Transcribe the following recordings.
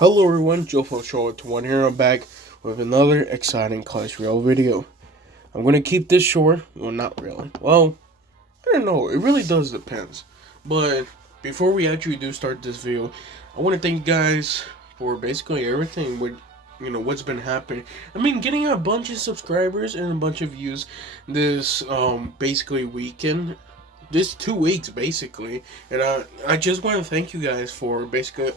Hello everyone, Joe from Show1 here. I'm back with another exciting Clash Royale video. I'm gonna keep this short. Well, not really. Well, I don't know. It really does depends. But before we actually do start this video, I want to thank you guys for basically everything with what's been happening. I mean, getting a bunch of subscribers and a bunch of views this basically weekend. This 2 weeks basically, and I just want to thank you guys for basically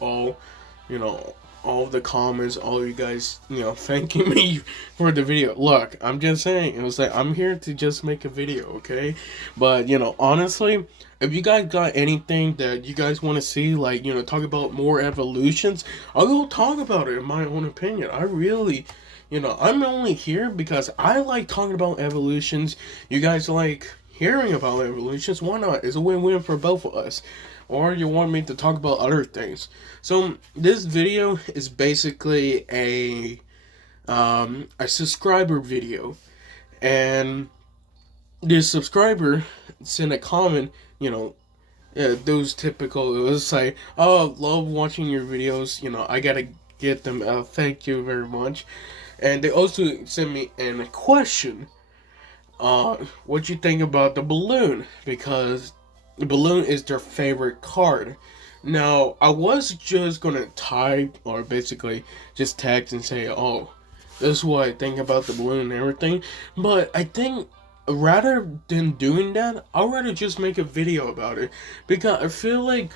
you know, all the comments, all you guys, thanking me for the video. Look, I'm just saying, it was like, I'm here to just make a video, okay? But, honestly, if you guys got anything that you guys want to see, like, talk about more evolutions, I'll go talk about it in my own opinion. I really, I'm only here because I like talking about evolutions. You guys like hearing about evolutions. Why not? It's a win-win for both of us. Or you want me to talk about other things. So this video is basically a subscriber video, and this subscriber sent a comment. Those typical. It was like, "Oh, love watching your videos. I gotta get them. Thank you very much." And they also sent me a question. What you think about the balloon? Because the balloon is their favorite card. Now, I was just gonna type or basically just text and say, "Oh, this is what I think about the balloon and everything." But I think rather than doing that, I'd rather just make a video about it, because I feel like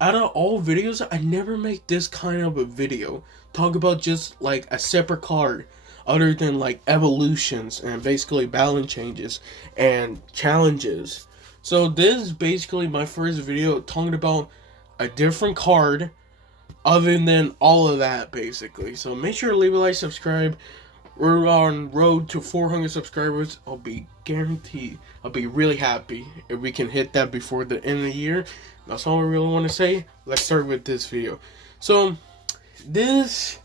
out of all videos, I never make this kind of a video. Talk about just like a separate card, other than like evolutions and basically balance changes and challenges. So this is basically my first video talking about a different card other than all of that basically. So make sure to leave a like, subscribe. We're on road to 400 subscribers. I'll be guaranteed. I'll be really happy if we can hit that before the end of the year. That's all I really want to say. Let's start with this video. So this,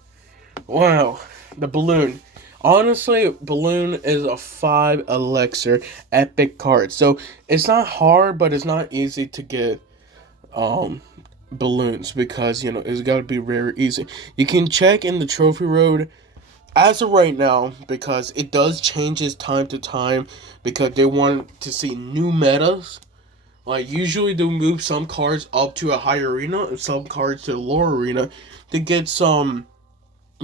wow, the balloon. Honestly, balloon is a 5 elixir epic card. So it's not hard, but it's not easy to get balloons, because it's got to be very easy. You can check in the trophy road as of right now, because it does changes time to time, because they want to see new metas. Like, usually they move some cards up to a higher arena and some cards to a lower arena to get some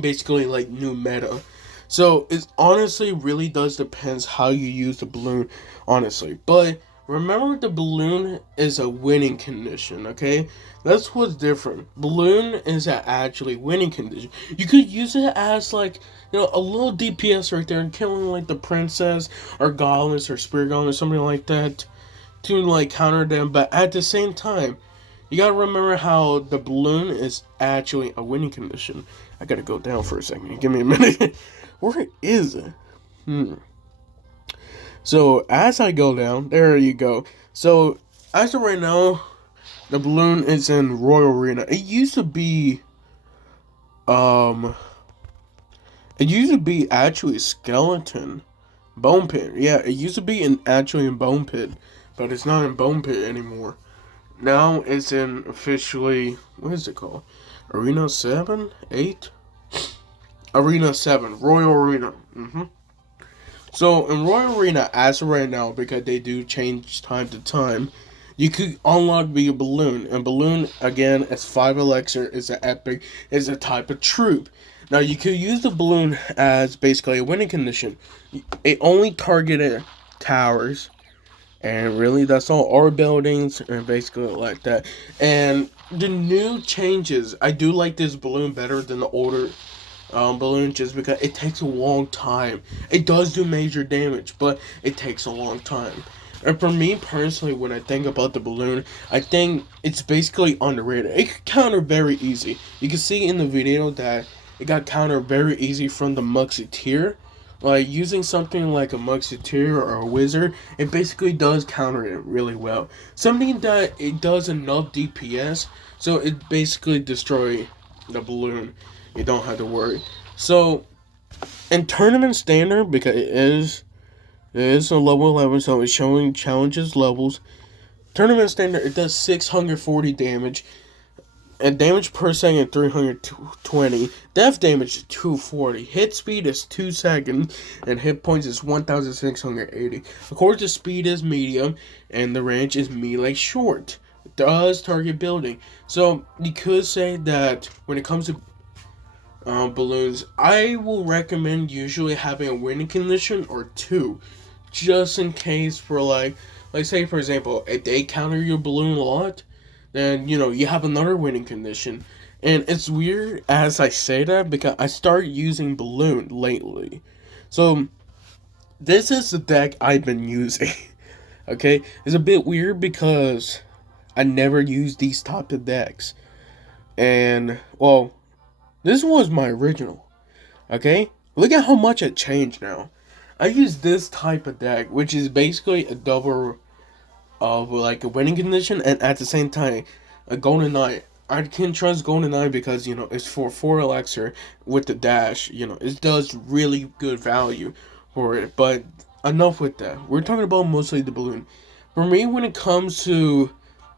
basically like new meta. So it honestly really does depends how you use the balloon, honestly. But remember, the balloon is a winning condition, okay? That's what's different. Balloon is a actually winning condition. You could use it as like, a little DPS right there and killing like the princess or goblins or spirit goblin or something like that to like counter them. But at the same time, you gotta remember how the balloon is actually a winning condition. I gotta go down for a second. Give me a minute. Where is it? So as I go down, there you go. So as of right now, the balloon is in Royal Arena. Um, it used to be actually Skeleton Bone Pit. Yeah, it used to be actually in Bone Pit, but it's not in Bone Pit anymore. Now it's in officially, what is it called? Arena 7? 8? Arena 7. Royal Arena. So in Royal Arena, as of right now, because they do change time to time, you could unlock via balloon. And balloon, again, is 5 elixir, is an epic, is a type of troop. Now you could use the balloon as basically a winning condition. It only targeted towers, and really that's all, or buildings, and basically like that. And the new changes, I do like this balloon better than the older balloon, just because it takes a long time. It does do major damage, but it takes a long time. And for me personally, when I think about the balloon, I think it's basically underrated. It could counter very easy. You can see in the video that it got countered very easy from the Muxeteer. Like, using something like a Muxeteer or a Wizard, it basically does counter it really well. Something that it does enough DPS, so it basically destroy the balloon. You don't have to worry. So, in tournament standard, because it is a level 11, so it's showing challenges levels. Tournament standard, it does 640 damage. And damage per second 320, death damage 240, hit speed is 2 seconds, and hit points is 1680. Of course, the speed is medium, and the range is melee short. It does target building. So you could say that when it comes to balloons, I will recommend usually having a winning condition or two, just in case for like say for example, if they counter your balloon a lot, then you have another winning condition. And it's weird as I say that because I started using balloon lately. So this is the deck I've been using. Okay? It's a bit weird because I never used these type of decks. And well, this was my original. Okay? Look at how much it changed now. I use this type of deck, which is basically a double of like a winning condition and at the same time a golden knight. I can trust golden knight because it's for 4 elixir with the dash. It does really good value for it. But enough with that. We're talking about mostly the balloon. For me, when it comes to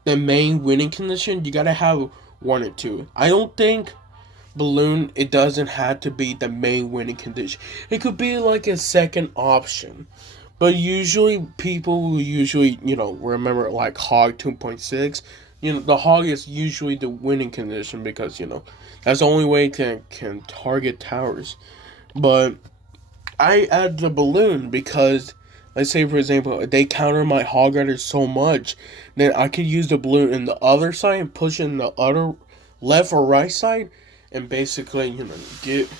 the main winning condition, you gotta have one or two. I don't think balloon, it doesn't have to be the main winning condition. It could be like a second option. But usually people will remember like Hog 2.6. The Hog is usually the winning condition because that's the only way it can target towers. But I add the balloon because let's say for example, if they counter my Hog Rider so much, then I could use the balloon in the other side and push in the other left or right side and basically, get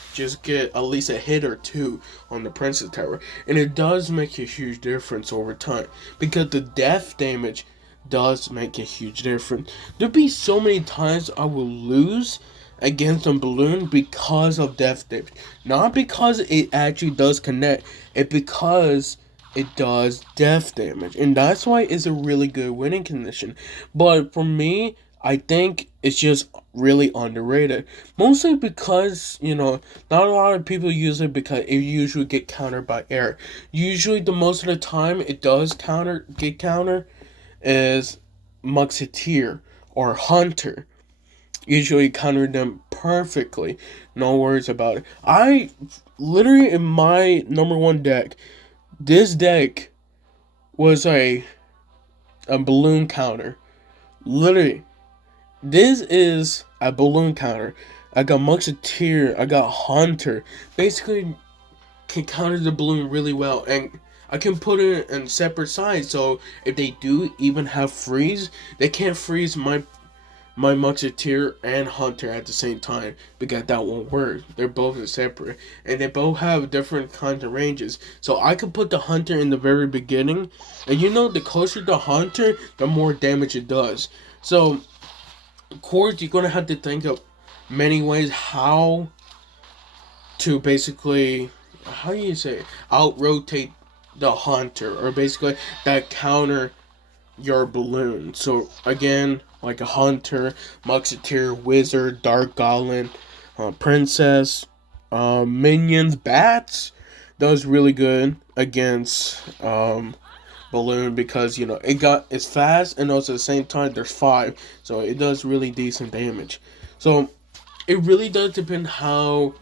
at least a hit or two on the Princess Tower. And it does make a huge difference over time. Because the death damage does make a huge difference. There'll be so many times I will lose against a balloon because of death damage. Not because it actually does connect, it's because it does death damage. And that's why it's a really good winning condition. But for me, I think it's just really underrated. Mostly because, not a lot of people use it because it usually get countered by air. Usually the most of the time it does get counter is Musketeer or Hunter. Usually counter them perfectly. No worries about it. I literally in my number one deck, this deck was a balloon counter. Literally. This is a balloon counter. I got Musketeer, I got Hunter. Basically, can counter the balloon really well. And I can put it in separate sides. So if they do even have freeze, they can't freeze my Musketeer and Hunter at the same time. Because that won't work. They're both separate. And they both have different kinds of ranges. So I can put the Hunter in the very beginning. And the closer the Hunter, the more damage it does. So of course, you're gonna have to think of many ways how to basically, how do you say, out rotate the Hunter, or basically that counter your balloon. So again, like a Hunter, Musketeer, Wizard, Dark Goblin, Princess, Minions, Bats does really good against balloon because it's fast and also at the same time there's 5, so it does really decent damage. So it really does depend how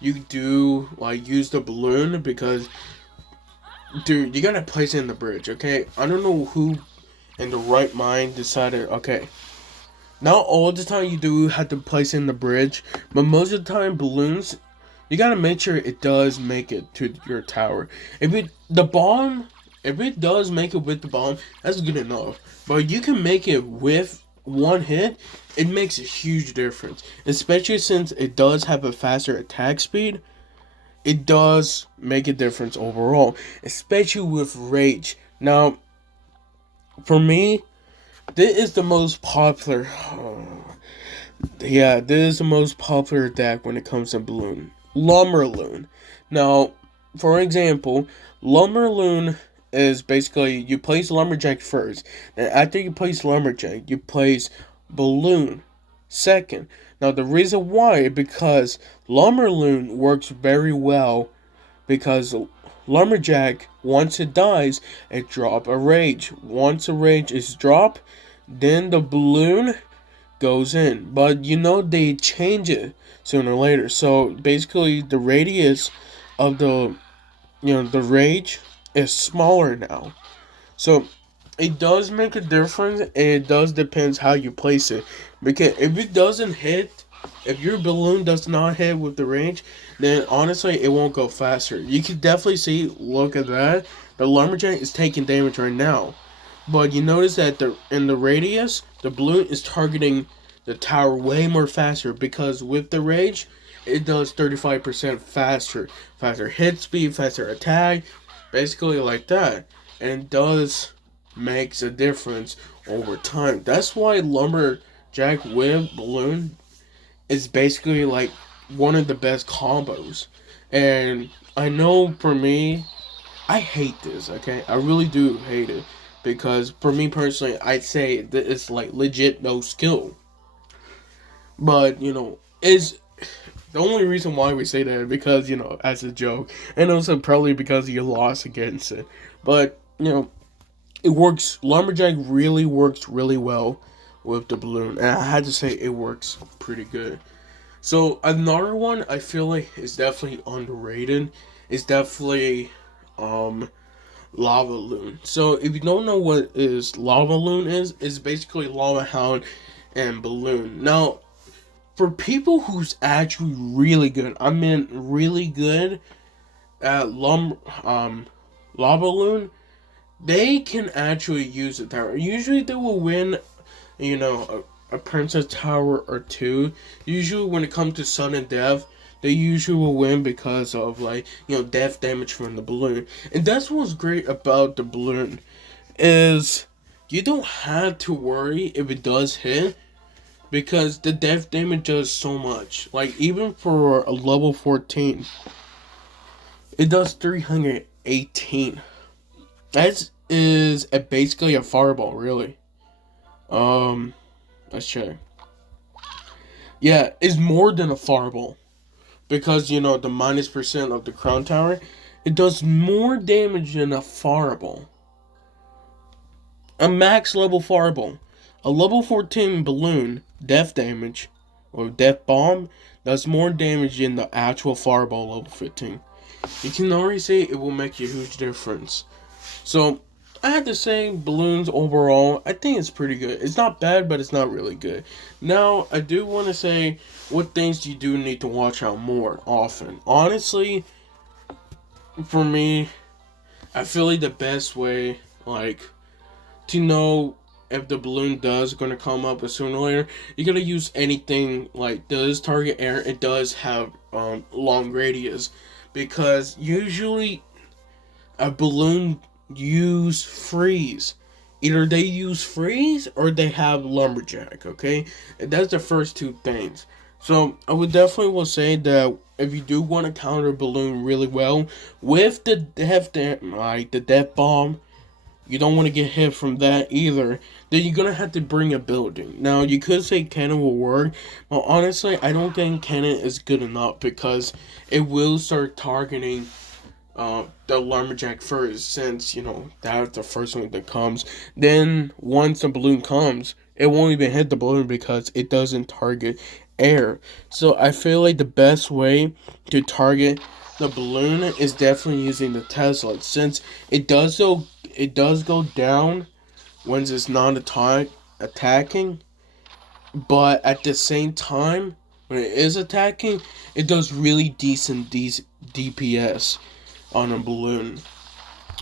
you do use the balloon because dude, you gotta place it in the bridge. Okay, I don't know who in the right mind decided, okay, not all the time you do have to place it in the bridge, but most of the time balloons, you gotta make sure it does make it to your tower. If it does make it with the bomb, that's good enough. But you can make it with one hit, it makes a huge difference. Especially since it does have a faster attack speed, it does make a difference overall. Especially with Rage. Now, for me, this is the most popular. This is the most popular deck when it comes to Balloon. Lumberloon. Now, for example, Lumberloon is basically you place Lumberjack first. Then after you place Lumberjack, you place Balloon second. Now the reason why, because Lumberloon works very well because Lumberjack, once it dies, it drop a rage. Once a rage is dropped, then the balloon goes in. But they change it sooner or later. So basically, the radius of the rage is smaller now. So it does make a difference, and it does depends how you place it. Because if it doesn't hit, if your balloon does not hit with the range, then honestly it won't go faster. You can definitely see. Look at that. The lumberjack is taking damage right now, but you notice that in the radius, the balloon is targeting the tower way more faster because with the rage, it does 35% faster, faster hit speed, faster attack, basically like that, and it does makes a difference over time. That's why lumberjack with balloon is basically like one of the best combos. And I know for me, I hate this, okay? I really do hate it. Because for me personally, I'd say that it's like legit no skill. But, is the only reason why we say that is because, as a joke. And also probably because you lost against it. But, it works. Lumberjack really works really well with the balloon. And I had to say it works pretty good. So another one I feel like is definitely underrated. Is definitely Lava Loon. So if you don't know what is Lava Loon is basically Lava Hound and Balloon. Now, for people who's actually really good, I mean really good at Lava Loon, they can actually use the tower. Usually they will win, a Princess Tower or two. Usually when it comes to sudden death, they usually will win because of death damage from the balloon. And that's what's great about the balloon is you don't have to worry if it does hit because the death damage does so much. Like even for a level 14, it does 318. That is basically a fireball, really. Let's check. Yeah, it's more than a fireball. Because, the minus percent of the crown tower, it does more damage than a fireball. A max level fireball. A level 14 balloon, death damage, or death bomb, does more damage than the actual fireball level 15. You can already see it will make a huge difference. So, I have to say, balloons overall, I think it's pretty good. It's not bad, but it's not really good. Now, I do want to say what things you do need to watch out more often. Honestly, for me, I feel like the best way, to know if the balloon does gonna come up sooner or later, you gotta use anything does target air. It does have long radius, because usually a balloon use freeze. Either they use freeze or they have lumberjack. Okay, and that's the first two things. So I would definitely will say that if you do want to counter balloon really well with the death bomb, you don't want to get hit from that either. Then you're gonna have to bring a building. Now you could say cannon will work, but honestly, I don't think cannon is good enough because it will start targeting the lumberjack first, since that's the first one that comes. Then once the balloon comes, it won't even hit the balloon because it doesn't target air. So I feel like the best way to target the balloon is definitely using the Tesla, since it does go down when it's not attacking, but at the same time when it is attacking, it does really decent DPS on a balloon.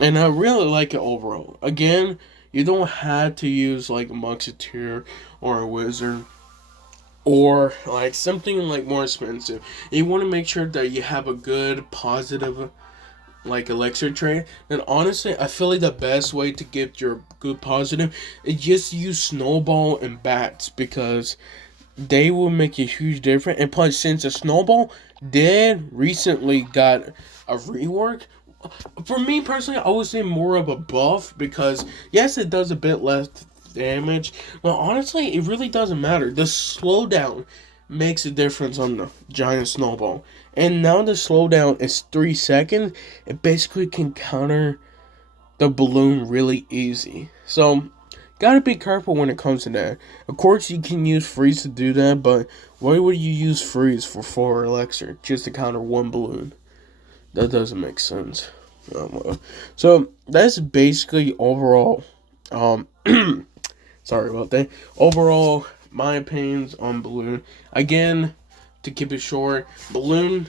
And I really like it overall. Again, you don't have to use a Musketeer or a Wizard or something more expensive. You want to make sure that you have a good positive elixir trade. And honestly, I feel like the best way to get your good positive is just use Snowball and Bats, because they will make a huge difference. And plus, since the Snowball did recently got a rework, for me personally, I would say more of a buff, because yes, it does a bit less damage, but honestly, it really doesn't matter. The slowdown makes a difference on the giant Snowball, and now the slowdown is 3 seconds. It basically can counter the balloon really easy. So gotta be careful when it comes to that. Of course, you can use freeze to do that, but why would you use freeze for 4 elixir just to counter 1 balloon? That doesn't make sense. So that's basically overall. Sorry about that. Overall, my opinions on balloon. Again, to keep it short, balloon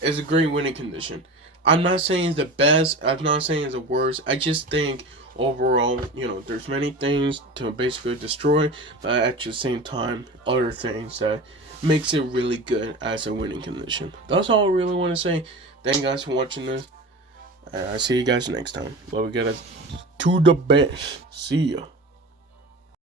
is a great winning condition. I'm not saying it's the best. I'm not saying it's the worst. I just think overall, there's many things to basically destroy, but at the same time, other things that makes it really good as a winning condition. That's all I really want to say. Thank you guys for watching this. I'll see you guys next time. But we get to the best. See ya.